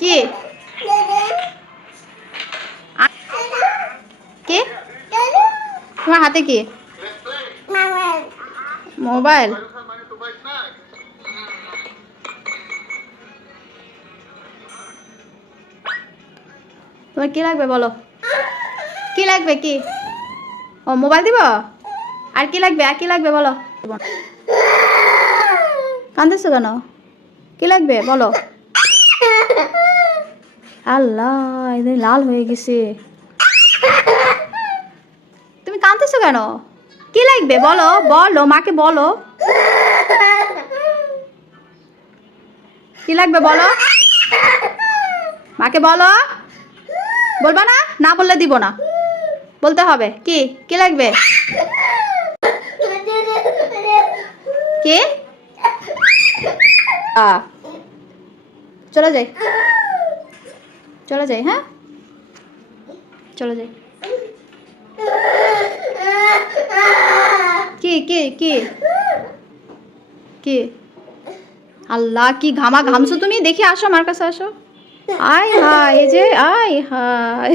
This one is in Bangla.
কি কি তোমার হাতে কি? মোবাইল। তোমার কি লাগবে বলো? কি লাগবে? কি? ও মোবাইল দিব? আর কি লাগবে? আর কি লাগবে বলো? কাঁদতেছো কেন? কি লাগবে বলো? আল্লাহ, এদের লাল হয়ে গেছে। তুমি কাঁদতেছো কেন? কি লাগবে বলো? বলো মাকে বলো। কি লাগবে বলো? মাকে বলো। বলবা না? না বললে দিব না, বলতে হবে। কি কি লাগবে? কি? চলে যাই, চলে যাই। হ্যাঁ, চলে যাই। কি কি কি কি? আল্লাহ, কি ঘামা ঘামছো তুমি। দেখি, আসো আমার কাছে আসো। আয় হায়, এই যে আয় হায়।